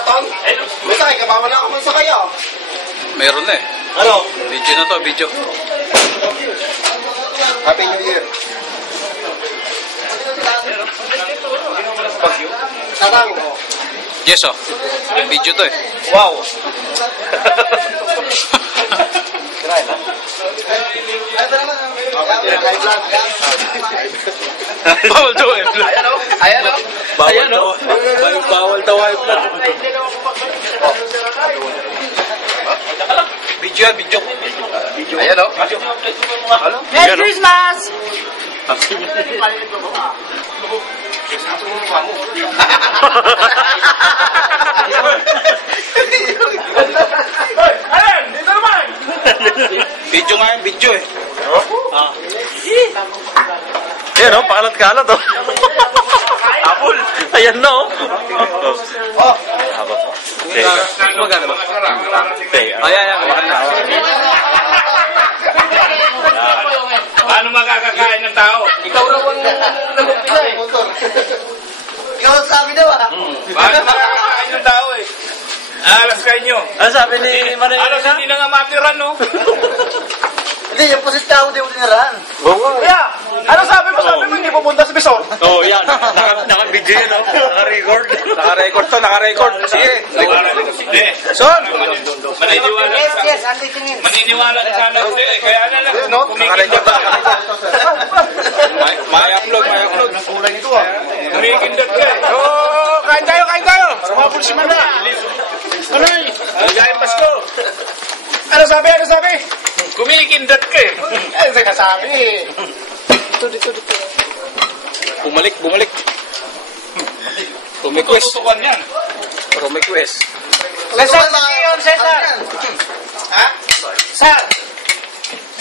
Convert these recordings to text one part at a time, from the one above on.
marathon? May sakay ka ba? Wala ka man sakay ah. Meron na eh. Ano? Video na to, video. Happy New Year. Sarang. Yes oh. Video to eh. Wow. Bawal daw eh. Ayan o. Ayan o. Bawal daw. Bawal daw eh. Video yan, video. Ayan o. Merry Christmas! Ayan, dito naman. Video nga yan, video eh. Ayan o, pakalat-kalat o. Apple. Ayan na o. Oh. Okay. Maganda ba? Okay. Ayan. Paano makakakain ng tao? Ikaw raw ang nag-upila eh. Ikaw ang sabi daw ah. Paano makakakain ng tao eh? Alas kayo nyo. Ano sabi ni Manay? Alas hindi na nga matiran no? Hindi, yung posit tao di mo dinaraan. Kaya, ano sabi mo? Sabi mo hindi pupunta sa Bison? Oh, yan. Naka-video yun, no? Naka-record. Naka-record to, naka-record. Sige. Son! Maniniwala Yes, ka. yes, andi tingin. Maniniwala ka sana kasi eh. Kaya na lang. Naka-record ba? May-upload. Kulay nito ah. Kumikindot ka eh. Oh, kain tayo! Sumabol si Manda! Ano yun? Gaya Pasko. Ano sabi? Kumikindot ka eh. Eh, sinasabi. Dito. Bumalik. Request. Tutukan yan. Request. Cesar, si Gion, Cesar! Ha? Sir!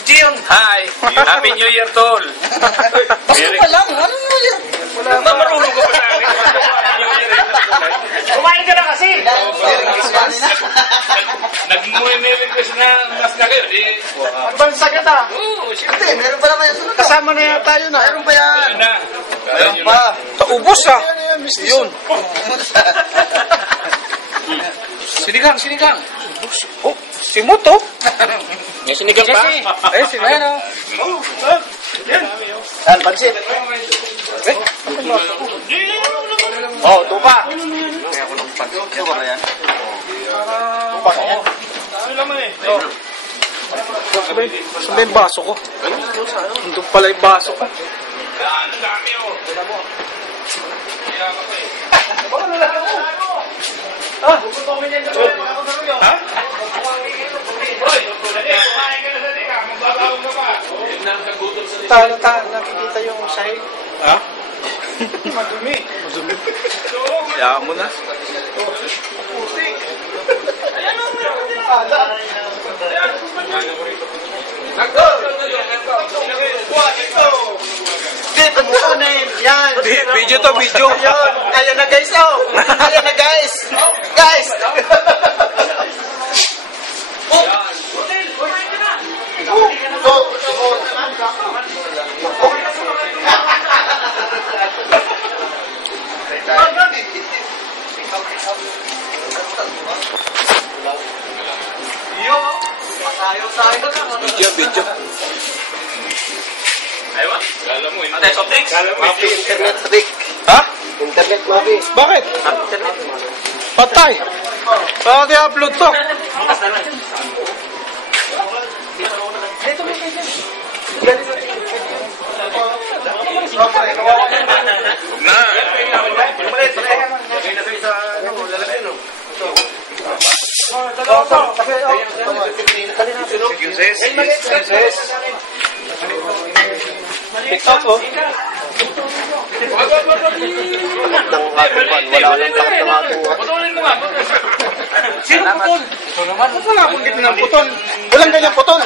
Jion. Hi. Happy New Year, tol. Pasko pa lang, ano mo yan? Marunong ko pa sa akin. Kumain ka na kasi! Nag-may request na mas na kayo. Ano ba ang sakit ah? Oo, Hindi, meron pa naman yung sunod. Kasama na yata yun ah. Meron pa yan. na. Meron pa. Ubus ah. Yun. Sinigang. Oh, simot oh. May sinigang pa? Eh, sinayan oh. Yan, pansit. Oh, tupa. Ito ba yan? Tupa ka yan. Ano naman eh? Sabi yung baso ko. Doon pala yung baso ko. Ang dami oh. Ha? Hoy, kumain ka na sa tika. Magbabaw ka pa. Nakikita yung sahig. Ha? Madumi. Hayaan mo na. Dito mo na yan. Video to, video. Ayan na guys, oh. Ayan na guys. Guys. Video. Aywa. Kala mo, hindi. Kala mo, hindi. Internet trick. Ha? Internet lobby. Bakit? Patay. Saan natin upload to? Na. TikTok oh. Ng ating ban. Wala lang lahat ng ating Putulin mo nga. Sino putol? Ito naman. Wala akong gitna ng puton. Walang ganyang puton.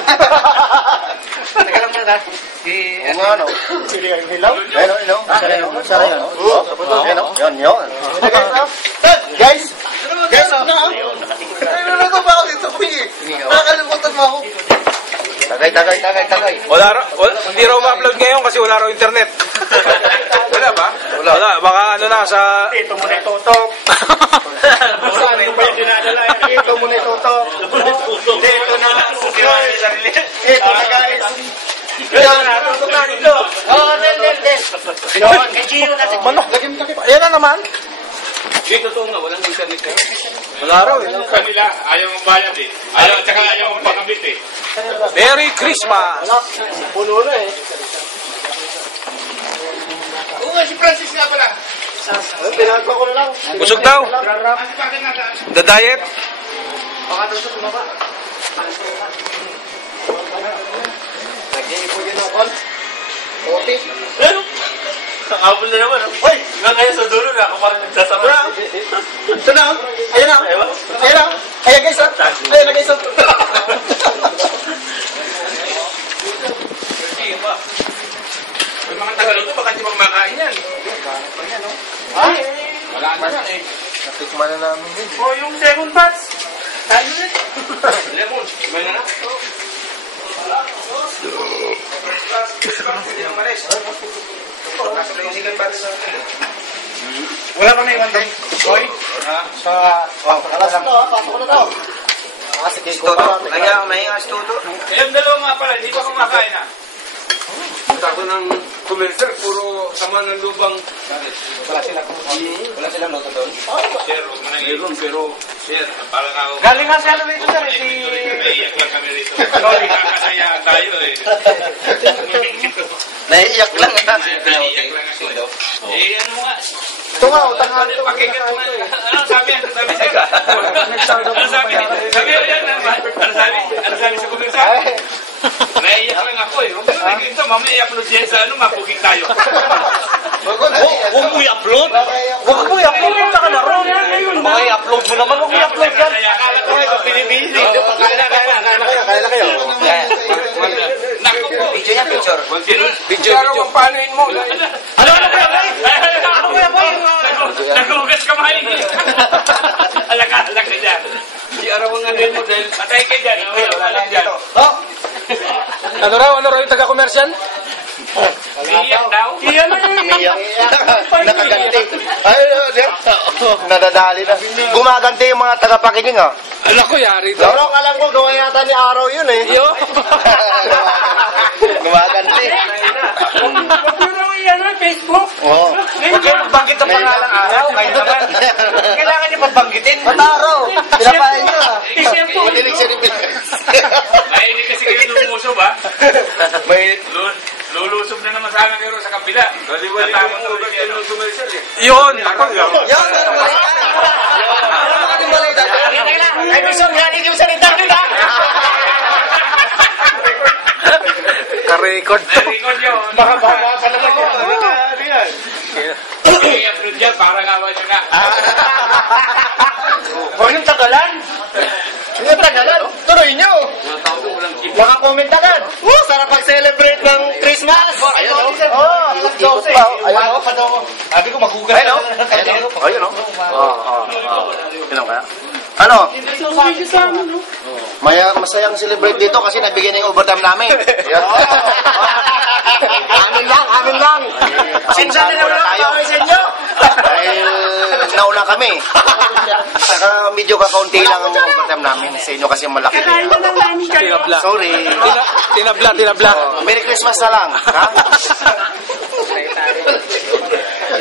Teka lang muna. Ano ano? Sili ang hilaw. Ano? Sara yan. Yan. Guys! Guys, na! Ano ba ako dito? Nakakalimutan mo ako. Tagay. Hindi raw ma-upload ngayon kasi wala raw internet. Wala ba? Wala. Baka ano na sa... Ito muna itutok. Manok. Ayan na naman. Hindi, totoo nga, walang internet kayo. Wala raw eh. Kanila, ayaw mong bayad eh. Ayaw, tsaka ayaw mong pangambit eh. Merry Christmas! Puno na eh. Oo nga, si Francis nga pala. Pinagawa ko na lang. Busog daw. The diet. Nag-iipon yun ng kon. Oti. Ang abol na naman. Hoy! Nga kayo sa dulo na ako parang nagsasama. Ito na. Ayan na. Ayan na. Ayan guys. Ayan na guys. May mga Tagalog to, baka di magmakain yan. Ay. Wala na eh. Natikman na namin yun. O, yung second batch. Tayo na. Lemon. May na na. Wala pa na iwan doon. Hoy. Sa... Alas na to. Pasok ko na to. Sige, Kaya may astuto. Yung dalawa nga pala, hindi pa kumakain ha. Ako ng commercial, puro sama ng lubang. Wala silang loto doon. Sir, huwag mo na yun. Pero, sir, parang ako. Galing nga siya rito sir. Si... Naiiyak lang kami rito. Sorry, kakasaya tayo eh. Naiiyak lang. Naiiyak lang ako. Eh, ano nga? Ito nga, utang nga dito. Pakinggan mo. Anong sabi? Anong sabi sa'yo? Anong sabi? Sabi yan naman. Ano sabi sa kumensya? Naiiyak lang ako eh. Huwag mo na ito. Mamaya i-upload yan sa ano, mapuging tayo. Huwag mo i-upload. Huwag mo i-upload. Punta ka na ron. Baka i-upload mo naman. Huwag mo i-upload yan. Akala ko ito, pinibili. Kaya na kayo. Naku po. Video niya, picture. Video. Paanoin mo? Ano kuya boy? Ano kuya boy? Nagugas kamay. Alaka dyan. Di araw ang ano mo dahil patay ka dyan. Alak dyan. Ano raw yung taga-commercial? Iiyak daw. Iyan na Iyak. Nakaganti. Ay, nadadali na. Gumaganti yung mga tagapakinig ah. Anak ko, yari to. Pero alam ko, gawa yata ni Araw yun eh. Yo! Gumaganti. Iyan na Facebook. Oo. Huwag kayo magbanggit ang pangalang araw. Ngayon naman. Kailangan niyo pagbanggitin. Ba't Araw? Pinapain nyo ah. Madinig siya rin. Mahinig kasi kayo lumusob ha. May... Lulusob na naman sana kayo sa kabila. Natamang commercial eh. Yun! Ako, yun. Yan, meron balita. Meron balita. Ay, Bishop, galing yung salita nyo na. Ka-record to. Record yun. Baka pa naman yan. I-upload yan para ngawa nyo na. Huwag yung tagalan. Yung tagalan. Tuloy nyo. Naka-comment agad. Sarap mag-celebrate ng Christmas. Ayun o. Alas 12. Ayun o. Sabi ko magugas. Ayun o. Ayun o. Inom kaya? Ano? Masayang celebrate dito kasi nabigyan ng overtime namin. Amin lang. Sinsan din naman ako sa inyo. Dahil nauna kami. Saka medyo kakaunti lang ang overtime namin. Sa inyo kasi malaki. Tinabla. Sorry. Tinabla. Merry Christmas na lang. Ha?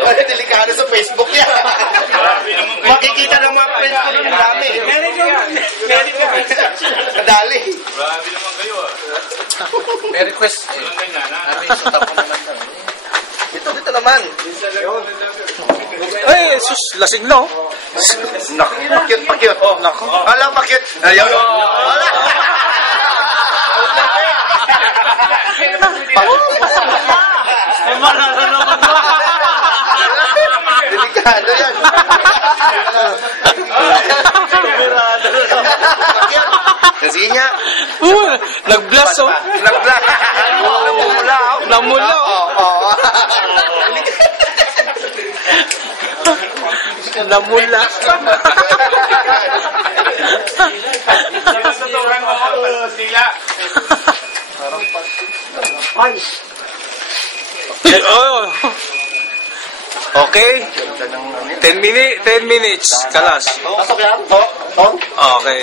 Delikado sa Facebook yan. Makikita ng mga friends ko ng dami. Kadali. Grabe naman kayo ah. May request. Ang ganyan ha. Dito naman. Ay, sus, lasing no? Naku, pakyut. Oh, naku. Alam, pakyut. Ayaw. Wala. Delikado yan. Pakyut. Kasi niya. Nag-blast oh. Nag-black. Namula. Namula oh. Namula. Sinusutukan mo ako, sila. Oh. Okay. 10 minutes. Kalas. Pasok yan? Okay.